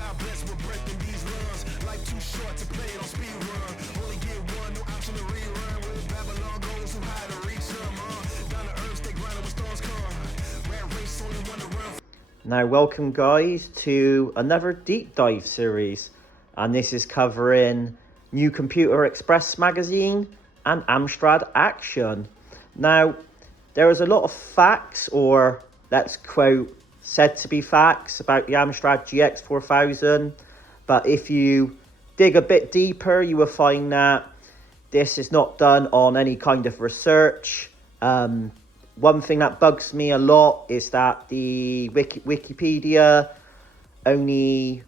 God bless, we're breaking these runs. Life too short to play it on speed run. Only get one, no option to rerun. Where Babylon goes, who high to reach them. Down to earth, stay grinding when storms come. Rat race, only one to run. Now, welcome guys to another deep dive series, and this is covering New Computer Express magazine and Amstrad Action. Now, there is a lot of facts, or let's quote, said to be facts about the Amstrad GX4000, but if you dig a bit deeper, you will find that this is not done on any kind of research. One thing that bugs me a lot is that the Wikipedia only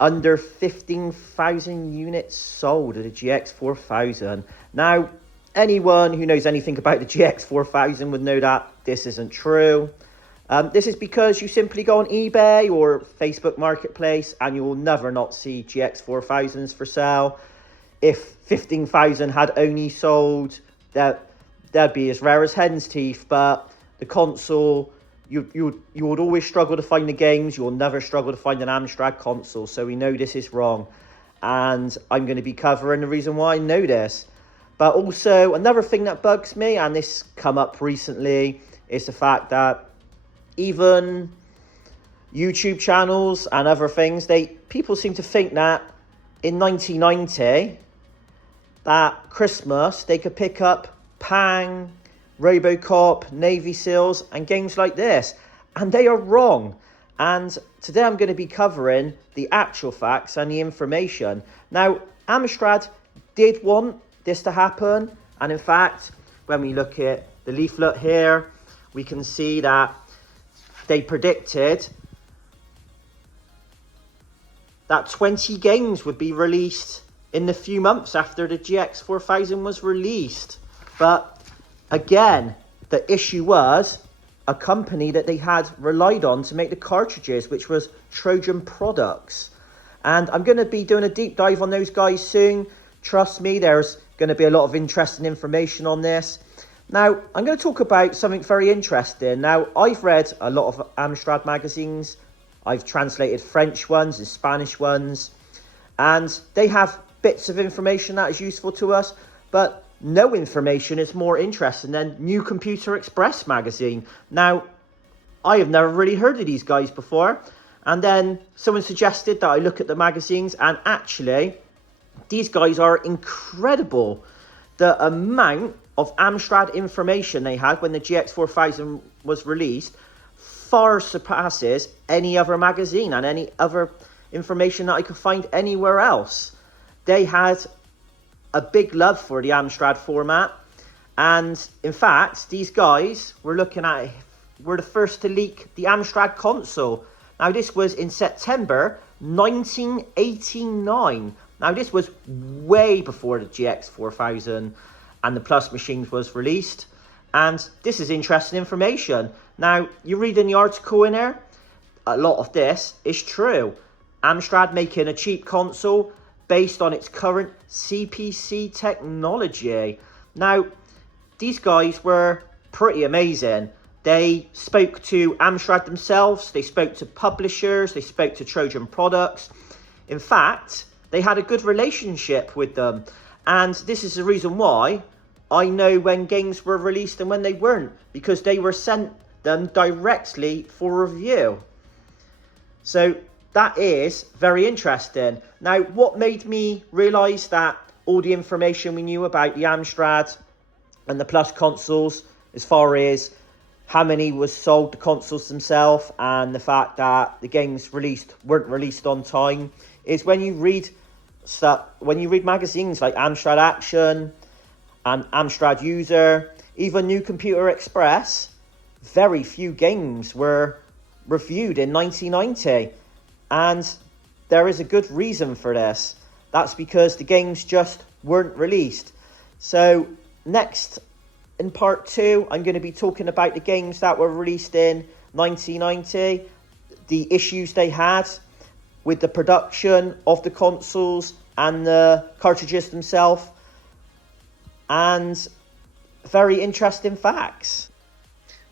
under 15,000 units sold of the GX4000. Now, anyone who knows anything about the GX4000 would know that this isn't true. This is because you simply go on eBay or Facebook Marketplace and you will never not see GX4000s for sale. If 15,000 had only sold, that'd be as rare as hen's teeth. But the console, you would always struggle to find the games. You'll never struggle to find an Amstrad console. So we know this is wrong. And I'm going to be covering the reason why I know this. But also, another thing that bugs me, and this come up recently, is the fact that even YouTube channels and other things, people seem to think that in 1990, that Christmas, they could pick up Pang, Robocop, Navy Seals, and games like this. And they are wrong. And today I'm going to be covering the actual facts and the information. Now, Amstrad did want this to happen. And in fact, when we look at the leaflet here, we can see that they predicted that 20 games would be released in the few months after the GX4000 was released. But again, the issue was a company that they had relied on to make the cartridges, which was Trojan Products. And I'm going to be doing a deep dive on those guys soon. Trust me, there's going to be a lot of interesting information on this. Now, I'm going to talk about something very interesting. Now, I've read a lot of Amstrad magazines. I've translated French ones and Spanish ones. And they have bits of information that is useful to us. But no information is more interesting than New Computer Express magazine. Now, I have never really heard of these guys before. And then someone suggested that I look at the magazines. And actually, these guys are incredible. The amount of Amstrad information they had when the GX4000 was released far surpasses any other magazine and any other information that I could find anywhere else. They had a big love for the Amstrad format, and in fact, these guys were the first to leak the Amstrad console. Now, this was in September 1989. Now, this was way before the GX4000 and the Plus machines was released. And this is interesting information. Now, you read in the article in there, a lot of this is true. Amstrad making a cheap console based on its current CPC technology. Now, these guys were pretty amazing. They spoke to Amstrad themselves, they spoke to publishers, they spoke to Trojan Products. In fact, they had a good relationship with them. And this is the reason why I know when games were released and when they weren't, because they were sent them directly for review. So that is very interesting. Now, what made me realise that all the information we knew about the Amstrad and the Plus consoles, as far as how many was sold, the consoles themselves, and the fact that the games weren't released on time, is when you read magazines like Amstrad Action and Amstrad User, even New Computer Express, very few games were reviewed in 1990. And there is a good reason for this. That's because the games just weren't released. So next, in part 2, I'm going to be talking about the games that were released in 1990, the issues they had with the production of the consoles and the cartridges themselves. And very interesting facts.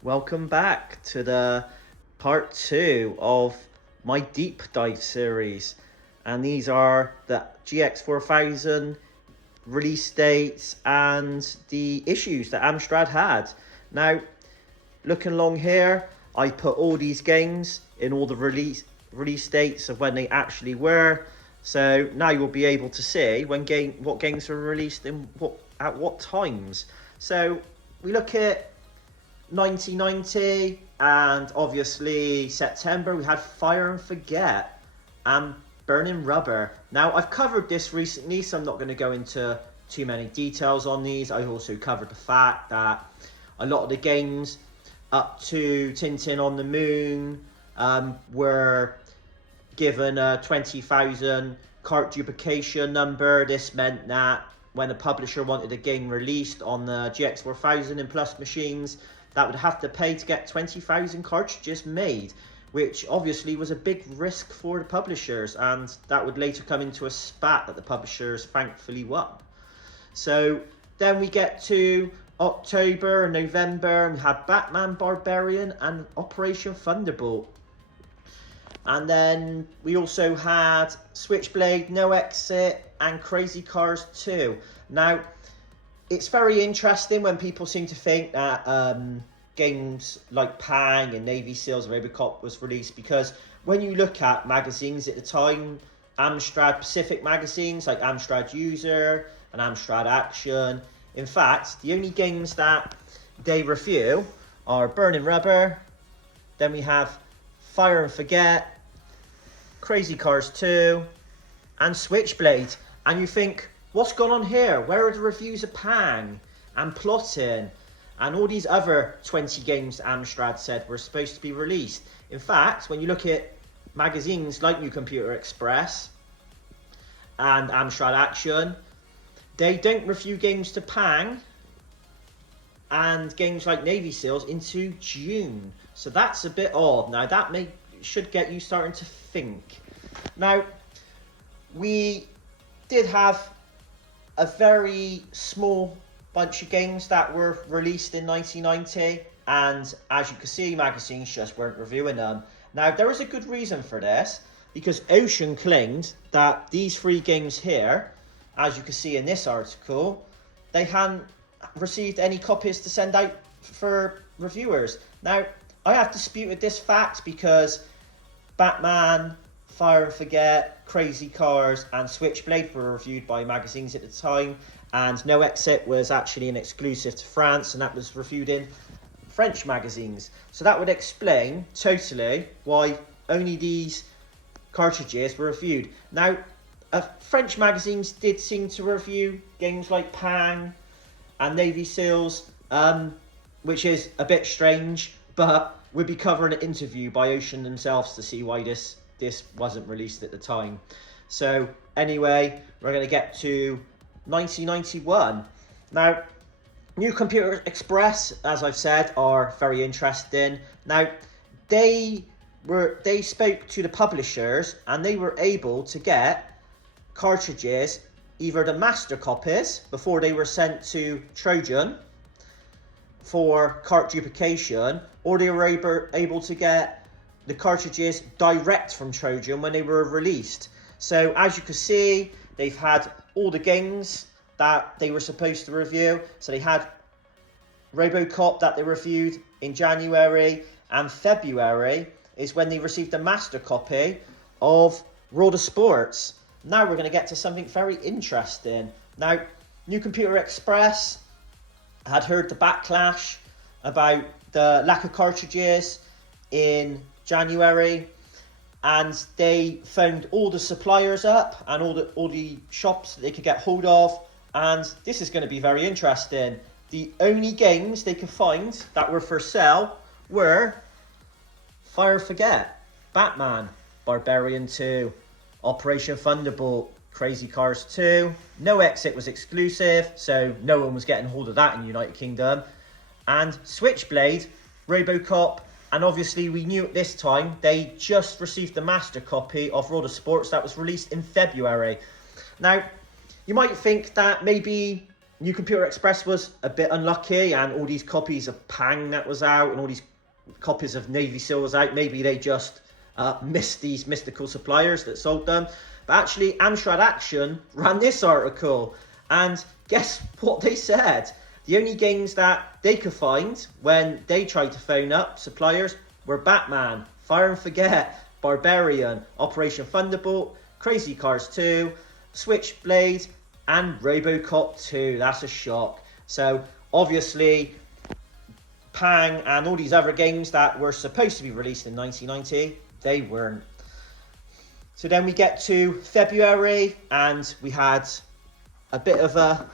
Welcome back to the part 2 of my deep dive series, and these are the GX4000 release dates and the issues that Amstrad had. Now, looking along here, I put all these games in all the release dates of when they actually were. So now you'll be able to see what games were released and at what times. So we look at 1990, and obviously September we had Fire and Forget and Burning Rubber. Now, I've covered this recently, so I'm not going to go into too many details on these. I also covered the fact that a lot of the games up to Tintin on the Moon were given a 20,000 cart duplication number. This meant that when a publisher wanted a game released on the GX4000 and Plus machines, that would have to pay to get 20,000 cartridges made, which obviously was a big risk for the publishers, and that would later come into a spat that the publishers thankfully won. So then we get to October and November, and we had Batman Barbarian and Operation Thunderbolt. And then we also had Switchblade, No Exit, and Crazy Cars 2. Now, it's very interesting when people seem to think that games like Pang and Navy Seals and Robocop was released, because when you look at magazines at the time, Amstrad Pacific magazines like Amstrad User and Amstrad Action, in fact, the only games that they review are Burning Rubber, then we have Fire and Forget, Crazy Cars 2, and Switchblade. And you think, what's gone on here? Where are the reviews of Pang and Plotting and all these other 20 games that Amstrad said were supposed to be released? In fact, when you look at magazines like New Computer Express and Amstrad Action, they don't review games to Pang and games like Navy Seals into June. So that's a bit odd. Now, that should get you starting to think. Now, we did have a very small bunch of games that were released in 1990, and as you can see, magazines just weren't reviewing them. Now, there is a good reason for this, because Ocean claimed that these 3 games here, as you can see in this article, they hadn't received any copies to send out for reviewers. Now, I have disputed this fact because Batman, Fire and Forget, Crazy Cars, and Switchblade were reviewed by magazines at the time, and No Exit was actually an exclusive to France, and that was reviewed in French magazines. So that would explain totally why only these cartridges were reviewed. Now, French magazines did seem to review games like Pang and Navy Seals, which is a bit strange, but we'll be covering an interview by Ocean themselves to see why this wasn't released at the time. So anyway, we're going to get to 1991. Now, New Computer Express, as I've said, are very interesting. Now, they spoke to the publishers, and they were able to get cartridges, either the master copies before they were sent to Trojan for cart duplication, or they were able to get the cartridges direct from Trojan when they were released. So as you can see, they've had all the games that they were supposed to review. So they had Robocop that they reviewed in January, and February is when they received a master copy of World of Sports. Now we're going to get to something very interesting. Now, New Computer Express had heard the backlash about the lack of cartridges in January, and they phoned all the suppliers up and all the shops that they could get hold of, and this is going to be very interesting. The only games they could find that were for sale were Fire Forget, Batman, Barbarian 2, Operation Thunderbolt, Crazy Cars 2. No Exit was exclusive, so no one was getting hold of that in the United Kingdom. And Switchblade, Robocop, and obviously we knew at this time they just received the master copy of World of Sports that was released in February. Now, you might think that maybe New Computer Express was a bit unlucky, and all these copies of Pang that was out and all these copies of Navy SEAL was out. Maybe they just missed these mystical suppliers that sold them. But actually, Amstrad Action ran this article, and guess what they said? The only games that they could find when they tried to phone up suppliers were Batman, Fire and Forget, Barbarian, Operation Thunderbolt, Crazy Cars 2, Switchblade, and Robocop 2. That's a shock. So obviously, Pang and all these other games that were supposed to be released in 1990, they weren't. So then we get to February, and we had a bit of a...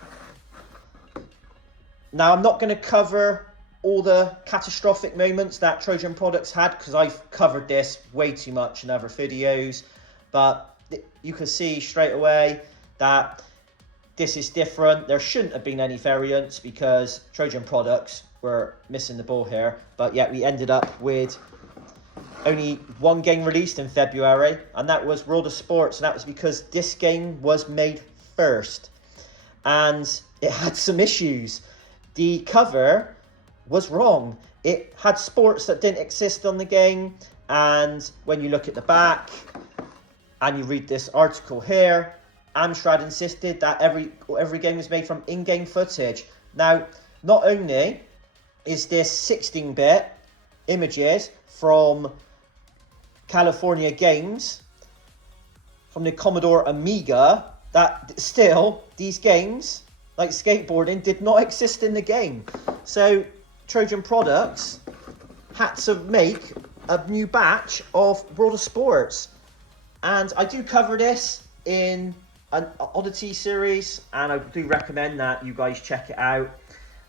Now, I'm not going to cover all the catastrophic moments that Trojan Products had, because I've covered this way too much in other videos. But you can see straight away that this is different. There shouldn't have been any variants because Trojan Products were missing the ball here. But yet we ended up with only one game released in February, and that was World of Sports, and that was because this game was made first. And it had some issues. The cover was wrong. It had sports that didn't exist on the game, and when you look at the back and you read this article here, Amstrad insisted that every game was made from in-game footage. Now, not only is this 16-bit images from California Games, from the Commodore Amiga, that still, these games, like skateboarding, did not exist in the game. So Trojan Products had to make a new batch of World of Sports. And I do cover this in an Oddity series, and I do recommend that you guys check it out.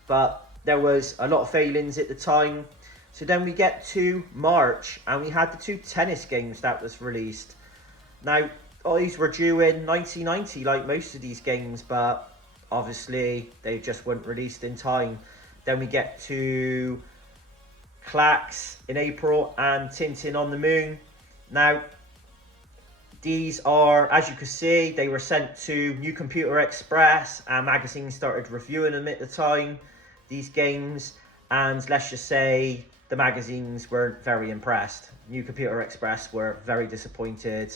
But there was a lot of failings at the time. So then we get to March, and we had the two tennis games that was released. Now, these were due in 1990, like most of these games, but obviously they just weren't released in time. Then we get to Klax in April and Tintin on the Moon. Now, these are, as you can see, they were sent to New Computer Express, and magazines started reviewing them at the time, these games, and let's just say the magazines weren't very impressed. New Computer Express were very disappointed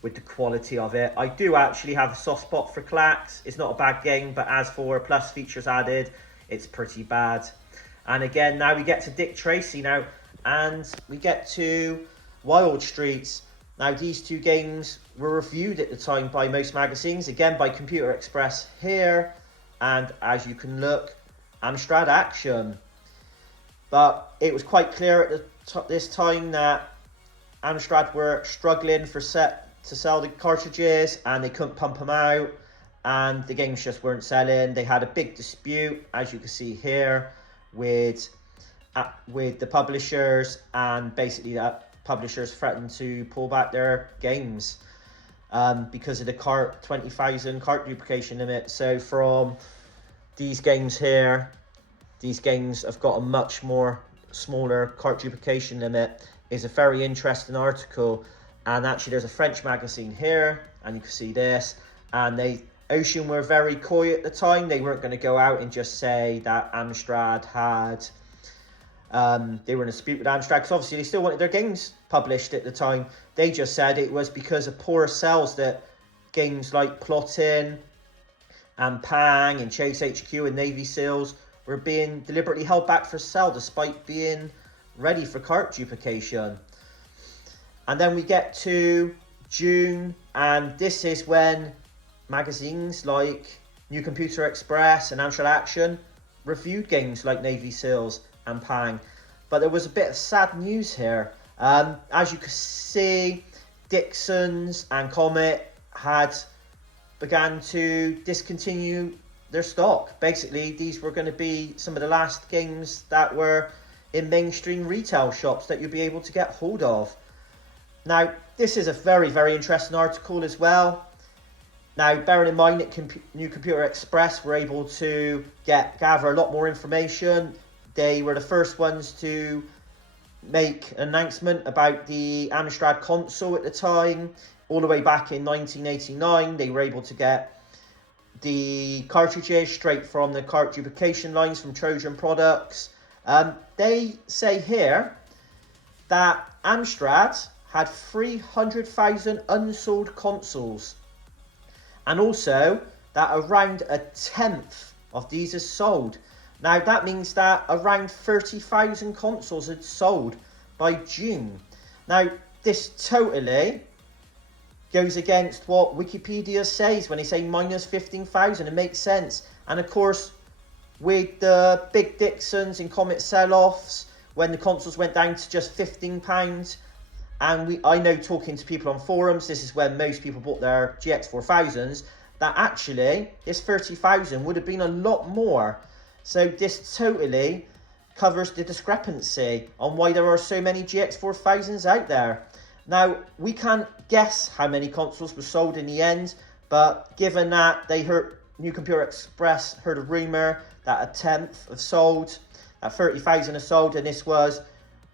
with the quality of it. I do actually have a soft spot for Klax. It's not a bad game, but as for plus features added, it's pretty bad. And again, now we get to Dick Tracy now, and we get to Wild Streets. Now, these two games were reviewed at the time by most magazines, again by Computer Express here, and as you can look, Amstrad Action. But it was quite clear at this time that Amstrad were struggling to sell the cartridges, and they couldn't pump them out, and the games just weren't selling. They had a big dispute, as you can see here, with the publishers, and basically that publishers threatened to pull back their games because of the 20,000 cart duplication limit. So from these games here, these games have got a much more smaller cart duplication limit. Is a very interesting article, and actually there's a French magazine here, and you can see this, and Ocean were very coy at the time. They weren't going to go out and just say that Amstrad had they were in a dispute with Amstrad, because obviously they still wanted their games published at the time. They just said it was because of poor sales that games like Plotting and Pang and Chase HQ and Navy SEALs were being deliberately held back for sale despite being ready for cart duplication. And then we get to June, and this is when magazines like New Computer Express and Amstrad Action reviewed games like Navy SEALs and Pang. But there was a bit of sad news here. As you can see, Dixon's and Comet had began to discontinue their stock. Basically, these were going to be some of the last games that were in mainstream retail shops that you'd be able to get hold of. Now, this is a very, very interesting article as well. Now, bearing in mind that New Computer Express were able to gather a lot more information. They were the first ones to make an announcement about the Amstrad console at the time. All the way back in 1989, they were able to get the cartridges straight from the cart duplication lines from Trojan Products. They say here that Amstrad had 300,000 unsold consoles, and also that around a tenth of these are sold. Now that means that around 30,000 consoles had sold by June. Now this totally goes against what Wikipedia says when they say minus 15,000. It makes sense. And of course, with the big Dixons and Comet sell-offs, when the consoles went down to just £15, and I know, talking to people on forums, this is when most people bought their GX 4000s, that actually this 30,000 would have been a lot more. So this totally covers the discrepancy on why there are so many GX 4000s out there. Now, we can't guess how many consoles were sold in the end, but given that they heard, New Computer Express heard a rumour that a tenth have sold, that 30,000 have sold, and this was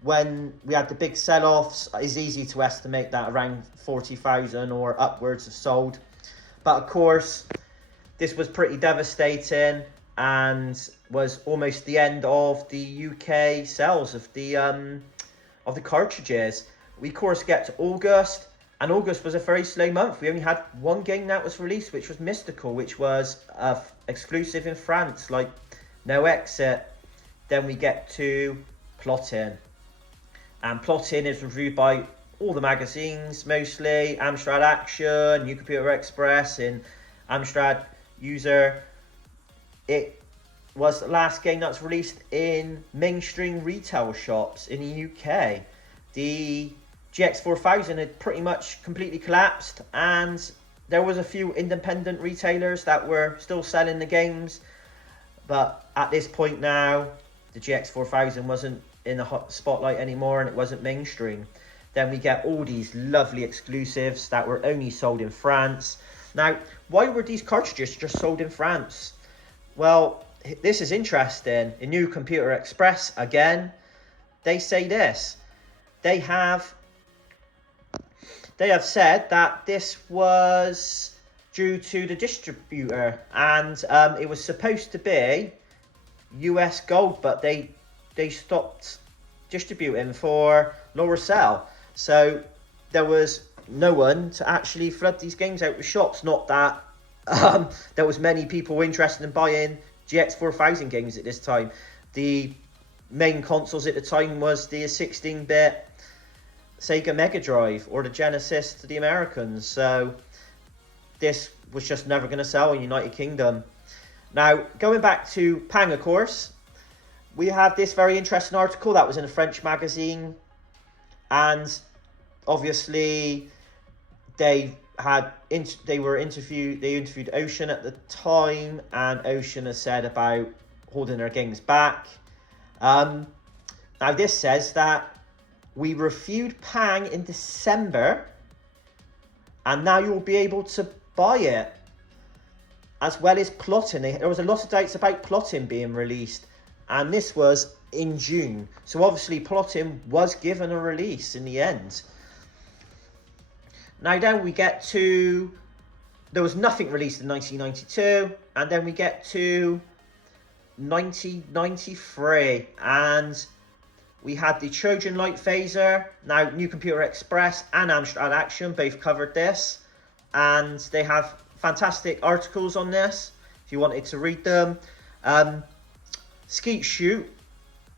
when we had the big sell-offs, it's easy to estimate that around 40,000 or upwards have sold. But of course, this was pretty devastating and was almost the end of the UK sales of the cartridges. We of course get to August, and August was a very slow month. We only had one game that was released, which was Mystical, which was exclusive in France, like No Exit. Then we get to Plotting, and Plotting is reviewed by all the magazines, mostly Amstrad Action, New Computer Express, and Amstrad User. It was the last game that's released in mainstream retail shops in the UK. The GX 4000 had pretty much completely collapsed, and there was a few independent retailers that were still selling the games, but at this point now, the GX 4000 wasn't in the hot spotlight anymore, and it wasn't mainstream. Then we get all these lovely exclusives that were only sold in France. Now, why were these cartridges just sold in France? Well, this is interesting. In New Computer Express, again, they say this. They have said that this was due to the distributor, and it was supposed to be US Gold, but they stopped distributing for lower sale. So there was no one to actually flood these games out with shops. Not that there was many people interested in buying GX 4000 games at this time. The main consoles at the time was the 16-bit Sega Mega Drive or the Genesis to the Americans. So this was just never going to sell in the United Kingdom. Now, going back to Pang, of course, we have this very interesting article that was in a French magazine, and obviously they interviewed Ocean at the time, and Ocean has said about holding their games back. Now this says that we reviewed Pang in December, and now you'll be able to buy it, as well as Plotting. There was a lot of dates about Plotting being released, and this was in June. So obviously Plotting was given a release in the end. Now then we get to, there was nothing released in 1992, and then we get to 1993, and we had the Trojan Light Phaser. Now New Computer Express and Amstrad Action both covered this, and they have fantastic articles on this if you wanted to read them. Skeet Shoot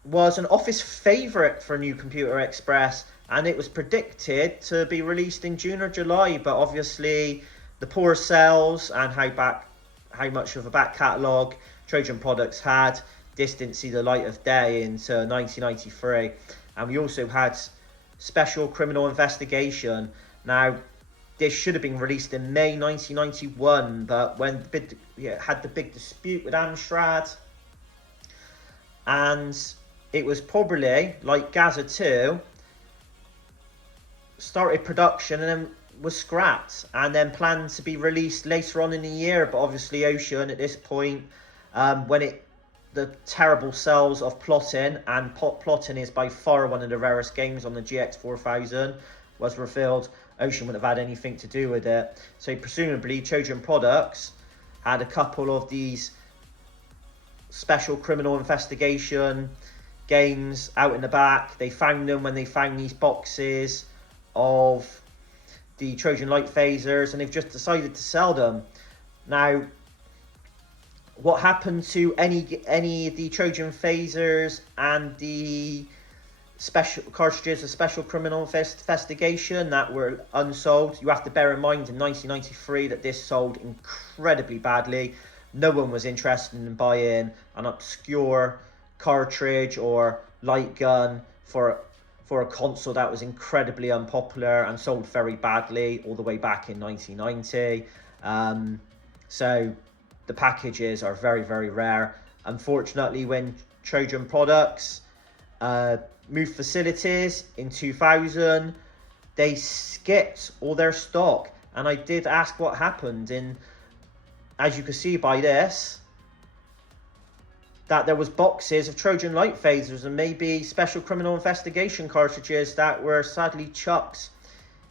was an office favourite for New Computer Express, and it was predicted to be released in June or July, but obviously the poor sales and how much of a back catalogue Trojan Products had, this didn't see the light of day until 1993. And we also had Special Criminal Investigation. Now, this should have been released in May 1991, but when had the big dispute with Amstrad, and it was probably, like Gaza 2, started production and then was scrapped, and then planned to be released later on in the year. But obviously Ocean at this point, when the terrible sales of Plotting, and Plotting is by far one of the rarest games on the GX 4000, was revealed, Ocean wouldn't have had anything to do with it. So presumably Trojan Products had a couple of these special criminal investigation games out in the back. They found them when they found these boxes of the Trojan Light phasers, and they've just decided to sell them. Now, what happened to any of the Trojan phasers and the special cartridges of Special Criminal Investigation that were unsold? You have to bear in mind in 1993 that this sold incredibly badly. No one was interested in buying an obscure cartridge or light gun for a console that was incredibly unpopular and sold very badly all the way back in 1990. So the packages are very, very rare. Unfortunately, when Trojan Products moved facilities in 2000, they skipped all their stock. And I did ask what happened, and as you can see by this, that there was boxes of Trojan Light phasers and maybe Special Criminal Investigation cartridges that were sadly chucked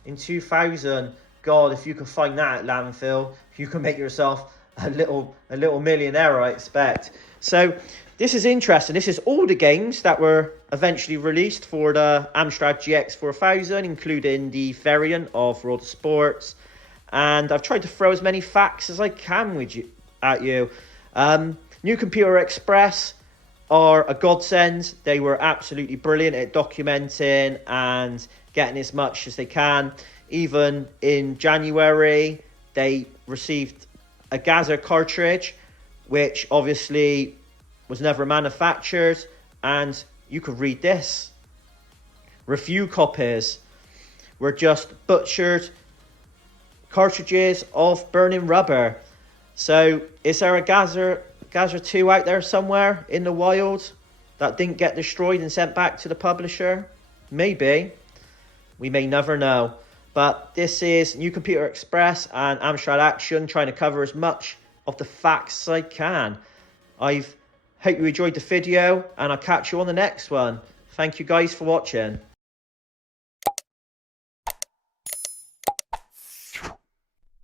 in 2000. God, if you can find that at landfill, you can make yourself a little millionaire, I expect. So this is interesting. This is all the games that were eventually released for the Amstrad GX 4000, including the variant of World of Sports. And I've tried to throw as many facts as I can at you. New Computer Express are a godsend. They were absolutely brilliant at documenting and getting as much as they can. Even in January, they received a Gazer cartridge, which obviously was never manufactured. And you could read this. Review copies were just butchered cartridges of Burning Rubber. So is there a Gazer 2 out there somewhere in the wild that didn't get destroyed and sent back to the publisher? Maybe. We may never know. But this is New Computer Express and Amstrad Action, trying to cover as much of the facts as I can. I hope you enjoyed the video, and I'll catch you on the next one. Thank you guys for watching.